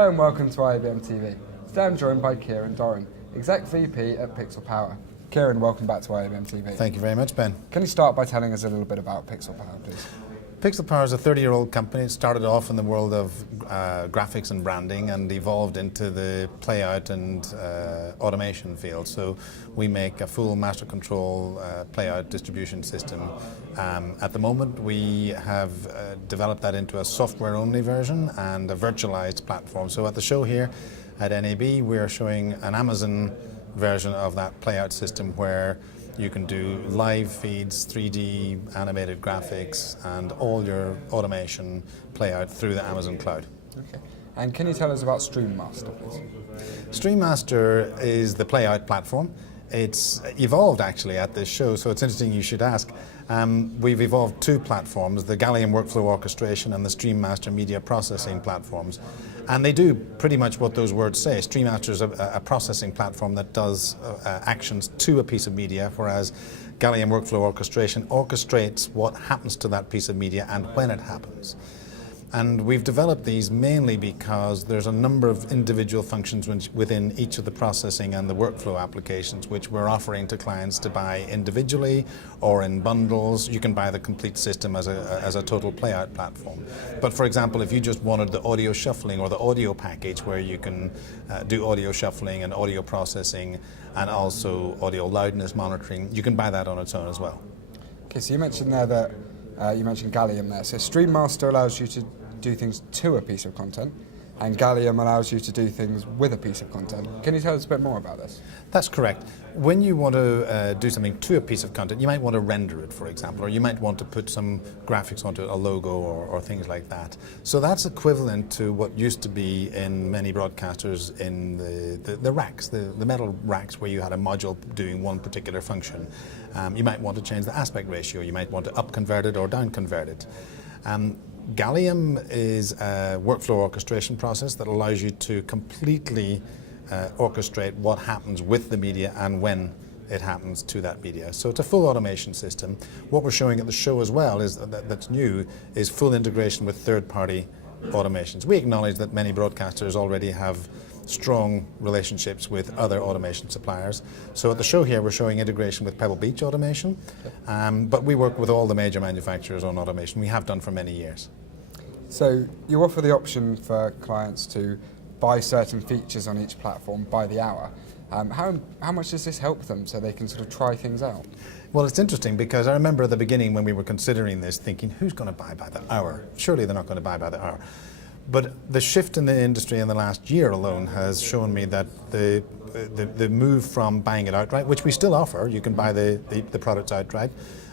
Hello and welcome to IABM TV. Today I'm joined by Ciaran Doran, Exec VP at Pixel Power. Ciaran, welcome back to IABM TV. Thank you very much, Ben. Can you start by telling us a little bit about Pixel Power, please? Pixel Power is a 30-year-old company. It started off in the world of graphics and branding and evolved into the playout and automation field. So we make a full master control playout distribution system. At the moment we have developed that into a software-only version and a virtualized platform. So at the show here at NAB we are showing an Amazon version of that playout system where you can do live feeds, 3D animated graphics, and all your automation play out through the Amazon cloud. Okay. And can you tell us about Streammaster, please? Streammaster is the playout platform. It's evolved actually at this show, so it's interesting you should ask. We've evolved two platforms, the Gallian workflow orchestration and the Streammaster media processing platforms. And they do pretty much what those words say. Streammaster is a processing platform that does actions to a piece of media, whereas Gallian workflow orchestration orchestrates what happens to that piece of media and when it happens. And we've developed these mainly because there's a number of individual functions within each of the processing and the workflow applications which we're offering to clients to buy individually or in bundles. You can buy the complete system as a total playout platform. But for example, if you just wanted the audio shuffling or the audio package where you can do audio shuffling and audio processing and also audio loudness monitoring, you can buy that on its own as well. Okay, so you mentioned there that you mentioned Gallium there. So Streammaster allows you to do things to a piece of content, and Gallium allows you to do things with a piece of content. Can you tell us a bit more about this? That's correct. When you want to do something to a piece of content, you might want to render it, for example, or you might want to put some graphics onto a logo or things like that. So that's equivalent to what used to be in many broadcasters in the racks, the metal racks where you had a module doing one particular function. You might want to change the aspect ratio, you might want to up convert it or down convert it. Gallium is a workflow orchestration process that allows you to completely orchestrate what happens with the media and when it happens to that media. So it's a full automation system. What we're showing at the show as well is that's new is full integration with third-party automations. We acknowledge that many broadcasters already have strong relationships with other automation suppliers. So at the show here we're showing integration with Pebble Beach automation, but we work with all the major manufacturers on automation. We have done for many years. So you offer the option for clients to buy certain features on each platform by the hour. How much does this help them so they can sort of try things out? Well, it's interesting because I remember at the beginning when we were considering this thinking, who's going to buy by the hour? Surely they're not going to buy by the hour. But the shift in the industry in the last year alone has shown me that the move from buying it outright, which we still offer, you can buy the products outright.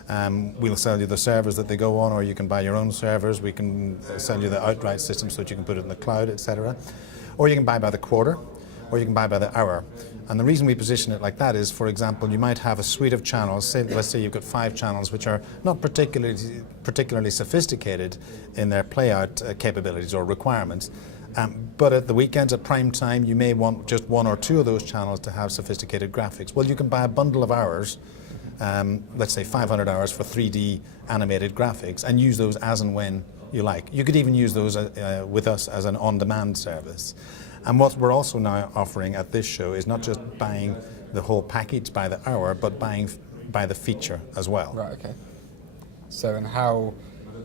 We'll sell you the servers that they go on, or you can buy your own servers. We can sell you the outright system so that you can put it in the cloud, etc. Or you can buy by the quarter, or you can buy by the hour. And the reason we position it like that is, for example, you might have a suite of channels. Let's say you've got 5 channels which are not particularly sophisticated in their playout capabilities or requirements. But at the weekends at prime time, you may want just 1 or 2 of those channels to have sophisticated graphics. Well, you can buy a bundle of hours, let's say 500 hours for 3D animated graphics, and use those as and when you like. You could even use those with us as an on-demand service. And what we're also now offering at this show is not just buying the whole package by the hour, but buying by the feature as well. Right, okay. So, and how,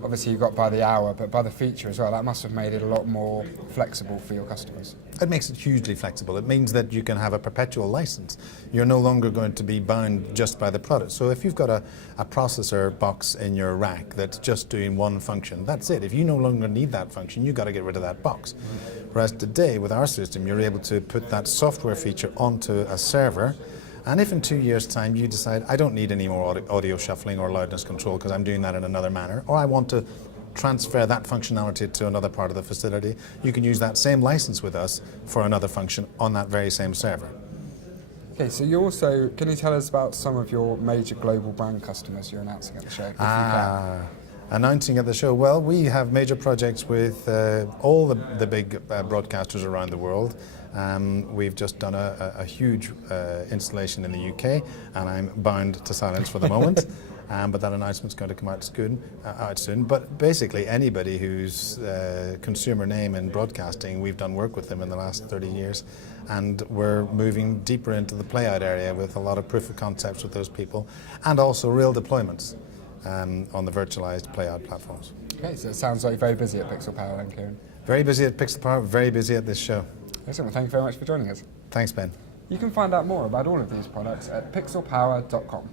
obviously you got by the hour, but by the feature as well, that must have made it a lot more flexible for your customers. It makes it hugely flexible. It means that you can have a perpetual license. You're no longer going to be bound just by the product. So if you've got a processor box in your rack that's just doing one function, that's it. If you no longer need that function, you've got to get rid of that box. Whereas today, with our system, you're able to put that software feature onto a server, and if in 2 years' time you decide, I don't need any more audio shuffling or loudness control because I'm doing that in another manner, or I want to transfer that functionality to another part of the facility, you can use that same license with us for another function on that very same server. Okay, so you also, can you tell us about some of your major global brand customers you're announcing at the show, if you can? Announcing at the show, well, we have major projects with all the big broadcasters around the world. We've just done a huge installation in the UK, and I'm bound to silence for the moment. but that announcement's going to come out soon. But basically, anybody who's consumer name in broadcasting, we've done work with them in the last 30 years, and we're moving deeper into the play-out area with a lot of proof of concepts with those people, and also real deployments on the virtualized play-out platforms. Okay, so it sounds like you're very busy at Pixel Power then, Ciaran. Very busy at Pixel Power, very busy at this show. Excellent, well, thank you very much for joining us. Thanks, Ben. You can find out more about all of these products at pixelpower.com.